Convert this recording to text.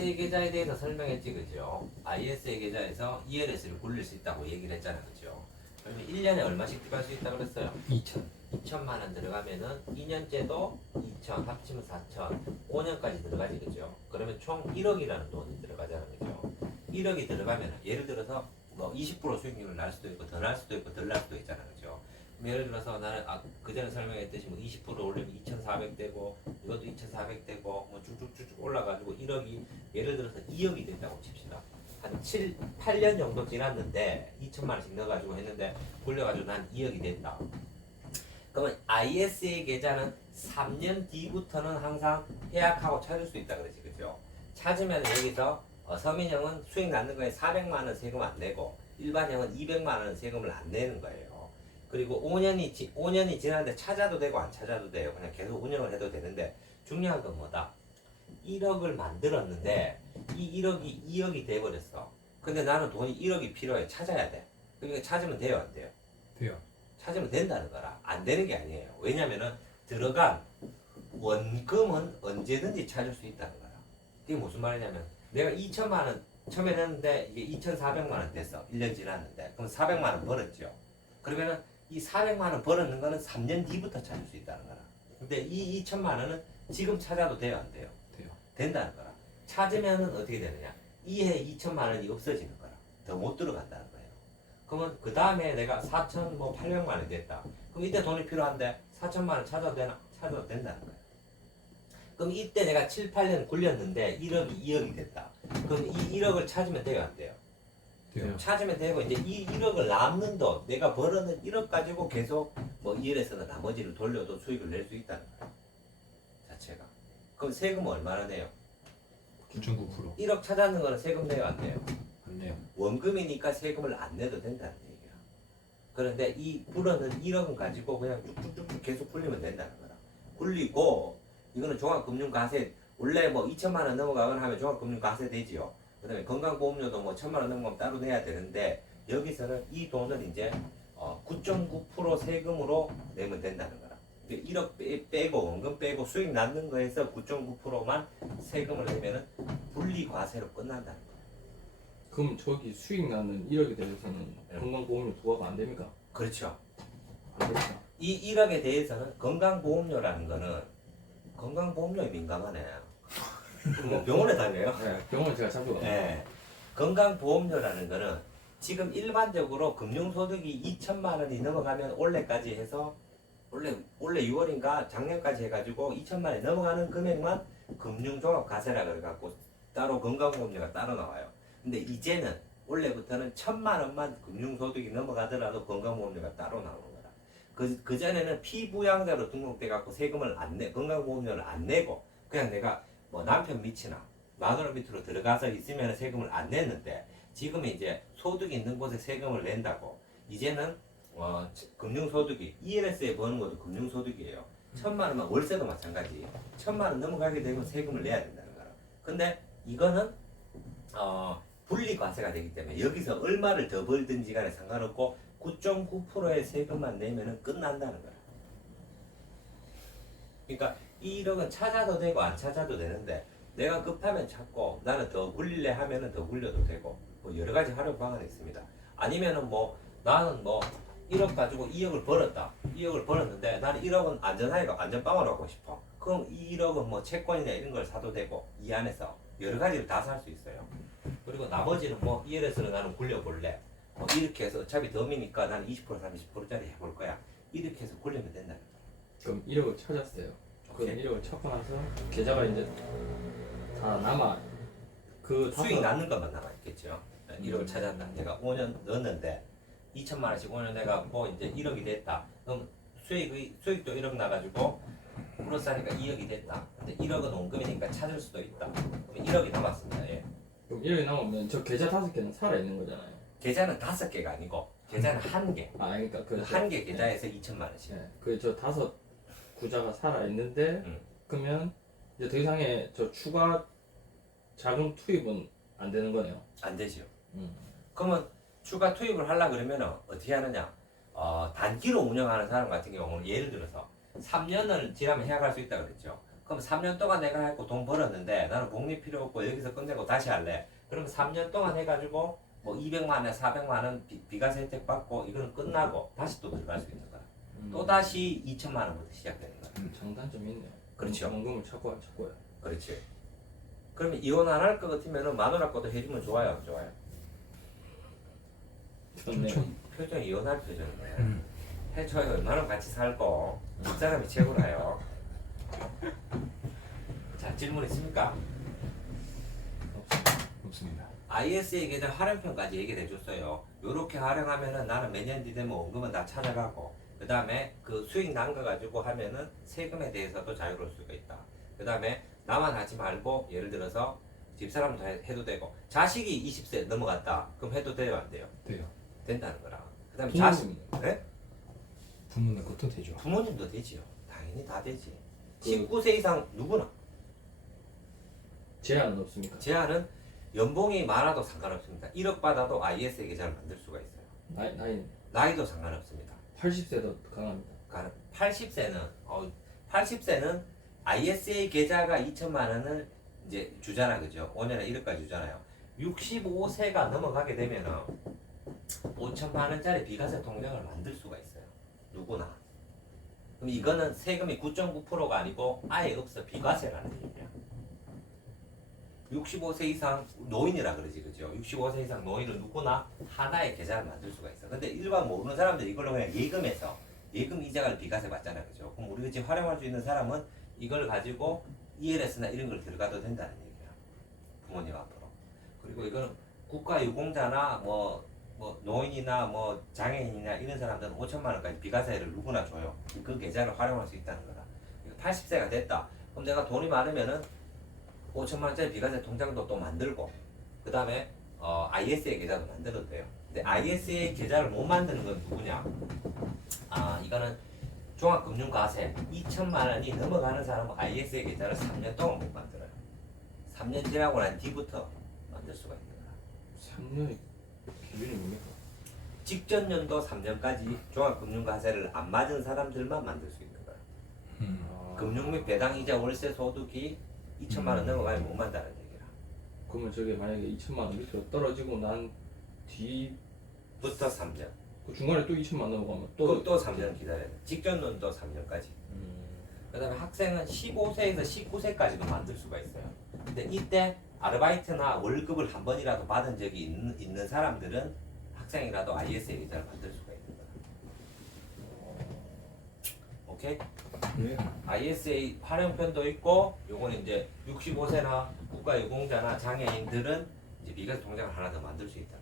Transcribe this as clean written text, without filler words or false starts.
ISA 계좌에 대해서 설명했지, 그죠? ISA 계좌에서 ELS를 굴릴 수 있다고 얘기를 했잖아, 그죠? 그러면 1년에 얼마씩 들어갈 수 있다고 그랬어요? 2천만 원 들어가면은 2년째도 2천, 합치면 4천, 5년까지 들어가지, 그죠? 그러면 총 1억이라는 돈이 들어가잖아, 그죠? 1억이 들어가면 예를 들어서 뭐 20% 수익률을 날 수도 있고 더 날 수도 있고 덜 날 수도 있잖아, 그죠? 예를 들어서 나는 그 전에 설명했듯이 뭐 20% 올리면 2,400 되고 이것도 2,400 되고 뭐 쭉쭉쭉 올라가지고 1억이 예를 들어서 2억이 된다고 칩시다. 한 8년 정도 지났는데 2천만 원씩 넣어가지고 했는데 굴려가지고 난 2억이 된다. 그러면 ISA 계좌는 3년 뒤부터는 항상 해약하고 찾을 수 있다 그러지, 그죠? 찾으면 여기서 서민형은 수익 낳는 거에 400만 원 세금 안 내고 일반형은 200만 원 세금을 안 내는 거예요. 그리고 5년이 지났는데 찾아도 되고 안 찾아도 돼요. 그냥 계속 운영을 해도 되는데 중요한 건 뭐다? 1억을 만들었는데 이 1억이 2억이 돼버렸어. 근데 나는 돈이 1억이 필요해. 찾아야 돼. 그러니까 찾으면 돼요, 안 돼요? 돼요. 찾으면 된다는 거라. 안 되는 게 아니에요. 왜냐면은 들어간 원금은 언제든지 찾을 수 있다는 거야. 그게 무슨 말이냐면 내가 2천만 원 처음에 냈는데 이게 2,400만 원 됐어. 1년 지났는데. 그럼 400만 원 벌었죠. 그러면은 이 400만 원 벌었는 거는 3년 뒤부터 찾을 수 있다는 거라. 근데 이 2천만 원은 지금 찾아도 돼요, 안 돼요? 돼요. 된다는 거라. 찾으면은 어떻게 되느냐? 이해 2천만 원이 없어지는 거라. 더 못 들어간다는 거예요. 그러면 그 다음에 내가 4천 뭐 800만 원이 됐다. 그럼 이때 돈이 필요한데 4천만 원 찾아도 되나? 찾아도 된다는 거예요. 그럼 이때 내가 7, 8년 굴렸는데 1억이 2억이 됐다. 그럼 이 1억을 찾으면 돼요, 안 돼요? 돼요. 찾으면 되고 이제 이 1억을 남는 돈 내가 벌어는 1억 가지고 계속 뭐 2억에서는 나머지를 돌려도 수익을 낼 수 있다는 거예요. 자체가. 그럼 세금은 얼마나 내요? 9.9%. 1억 찾았는 거는 세금 내요, 안 내요? 안 내요. 원금이니까 세금을 안 내도 된다는 얘기야. 그런데 이 불어는 1억은 가지고 그냥 쭉쭉쭉 계속 굴리면 된다는 거라. 굴리고 이거는 종합금융과세 원래 뭐 2천만 원 넘어가거나 하면 종합금융과세 되지요. 그다음에 건강보험료도 뭐 1,000만 원 넘으면 따로 내야 되는데 여기서는 이 돈을 이제 9.9% 세금으로 내면 된다는 거라. 1억 빼고 원금 빼고 수익 낳는 거에서 9.9%만 세금을 내면은 분리과세로 끝난다는 거야. 그럼 저기 수익 나는 1억에 대해서는 네. 건강보험료 부과가 안 됩니까? 그렇죠. 안 됩니까? 이 1억에 대해서는 건강보험료라는 거는 건강보험료에 민감하네. 뭐 병원에 다녀요? 네, 병원 제가 자주 가요. 네. 건강보험료라는 거는 지금 일반적으로 금융소득이 2천만 원이 넘어가면 올해까지 해서 원래 6월인가 작년까지 해가지고 2천만 원이 넘어가는 금액만 금융종합과세라 그래갖고 따로 건강보험료가 따로 나와요. 근데 이제는 원래부터는 1,000만 원만 금융소득이 넘어가더라도 건강보험료가 따로 나오는 거라. 그 전에는 피부양자로 등록돼갖고 세금을 안 내, 건강보험료를 안 내고 그냥 내가 뭐 남편 밑이나 마누라 밑으로 들어가서 있으면 세금을 안 냈는데 지금은 이제 소득이 있는 곳에 세금을 낸다고. 이제는 금융소득이 ELS에 버는 것도 금융소득이에요. 1,000만 원만 월세도 마찬가지. 1,000만 원 넘어가게 되면 세금을 내야 된다는 거라. 근데 이거는 분리과세가 되기 때문에 여기서 얼마를 더 벌든지 간에 상관없고 9.9%의 세금만 내면은 끝난다는 거라. 그러니까 이 1억은 찾아도 되고 안 찾아도 되는데 내가 급하면 찾고 나는 더 굴릴래 하면은 더 굴려도 되고 뭐 여러 가지 활용 방안이 있습니다. 아니면은 뭐 나는 뭐 1억 가지고 2억을 벌었다. 2억을 벌었는데 나는 1억은 안전하게 안전빵으로 하고 싶어. 그럼 이 1억은 뭐 채권이나 이런 걸 사도 되고 이 안에서 여러 가지를 다 살 수 있어요. 그리고 나머지는 뭐 ELS로 나는 굴려볼래. 뭐 이렇게 해서 어차피 덤이니까 나는 20% 30%짜리 해볼 거야. 이렇게 해서 굴리면 된다. 그럼 1억을 찾았어요. 그럼 오케이. 1억을 찾고 나서 계좌가 이제 다 남아. 그 수익 낳는 것만 남아있겠죠. 1억을 찾았다. 내가 5년 넣었는데 2천만 원씩 5년 내갖고 이제 1억이 됐다. 그럼 수익도 1억 나가지고 플러스 하니까 2억이 됐다. 근데 1억은 원금이니까 찾을 수도 있다. 그럼 1억이 남았습니다. 예. 그럼 1억이 남으면 저 계좌 5개는 살아 있는 거잖아요. 계좌는 5개가 아니고 계좌는 1개. 아, 그러니까 그 한 개 계좌에서 2천만 원씩. 네, 그저 5 구자가 살아 있는데 그러면 이제 더 이상의 저 추가 자금 투입은 안 되는 거네요. 안 되죠. 음. 그러면 추가 투입을 하려 그러면 어떻게 하느냐? 단기로 운영하는 사람 같은 경우는 예를 들어서 3년을 지나면 해약할 수 있다 그랬죠. 그럼 3년 동안 내가 했고 돈 벌었는데 나는 복리 필요 없고 여기서 끝내고 다시 할래. 그러면 3년 동안 해가지고 뭐 200만 원, 400만 원 비과세 혜택 받고 이거는 끝나고 다시 또 들어갈 수 있는 거야. 또 다시 2천만 원부터 시작되는 거야. 장단점이 있네요. 그렇죠. 원금을 찾고요. 그렇지. 그러면 이혼 안 할 것 같으면은 마누라 것도 해주면 좋아요, 안 좋아요? 좋네. 표정이 이혼할 표정이네. 해줘요. 나는 같이 살고 집사람이 최고라요. 자, 질문 있습니까? 없습니다. ISA 계좌 활용편까지 얘기를 해줬어요. 요렇게 활용하면은 나는 몇 년 뒤 되면 원금은 다 찾아가고 그 다음에 그 수익 난 거 가지고 하면은 세금에 대해서도 자유로울 수가 있다. 그 다음에 나만 하지 말고 예를 들어서 집사람도 해도 되고 자식이 20세 넘어갔다. 그럼 해도 돼요, 안 돼요? 돼요. 된다는 거라. 그 다음에 자식, 부모님 네? 부모님 것도 되죠. 부모님도 되지요. 당연히 다 되지. 그- 19세 이상 누구나. 제한은 없습니까? 제한은 연봉이 많아도 상관없습니다. 1억 받아도 ISA 계좌를 만들 수가 있어요. 나이는 나이도 상관없습니다. 80세도 가능합니다. 80세는 ISA 계좌가 2천만 원을 이제 주잖아, 그죠? 5년에 1억까지 주잖아요. 65세가 넘어가게 되면은 5천만 원짜리 비과세 통장을 만들 수가 있어요. 누구나. 그럼 이거는 세금이 9.9%가 아니고 아예 없어. 비과세라는 얘기야. 65세 이상 노인이라 그러지, 그죠? 65세 이상 노인은 누구나 하나의 계좌를 만들 수가 있어. 근데 일반 모르는 사람들이 이걸로 그냥 예금해서 예금 이자를 비과세 받잖아요, 그죠? 그럼 우리가 지금 활용할 수 있는 사람은 이걸 가지고 ELS나 이런 걸 들어가도 된다는 얘기야. 부모님 앞으로. 그리고 이거는 국가유공자나 뭐 노인이나 뭐 장애인이나 이런 사람들은 5천만 원까지 비과세를 누구나 줘요. 그 계좌를 활용할 수 있다는 거다. 80세가 됐다. 그럼 내가 돈이 많으면은 5천만 원짜리 비과세 통장도 또 만들고 그 다음에 ISA 계좌도 만들어도 돼요. 근데 ISA 계좌를 못 만드는 건 누구냐? 이거는 종합금융과세 2천만 원이 넘어가는 사람은 ISA 계좌를 3년 동안 못 만들어요. 3년 지나고 난 뒤부터 만들 수가 있는 거야. 3년이 기준이 뭡니까? 직전 연도 3년까지 종합금융과세를 안 맞은 사람들만 만들 수 있는 거야. 금융 및 배당이자 월세 소득이 2천만 원 넘어가면 못 만다는 얘기라. 그러면 저게 만약에 2천만 원 밑으로 떨어지고 난 뒤 그 부터 3년. 중간에 또 2천만 원 넘어가면 또 3년 기다려야 돼. 직전 연도 3년까지. 그 다음에 학생은 15세에서 19세까지도 만들 수가 있어요. 근데 이때 아르바이트나 월급을 한 번이라도 받은 적이 있는 사람들은 학생이라도 ISA 계좌를 만들 수가 있는 거야. 오케이? 네. ISA 활용편도 있고 요거는 이제 65세나 국가유공자나 장애인들은 이제 비과세 통장을 하나 더 만들 수 있다.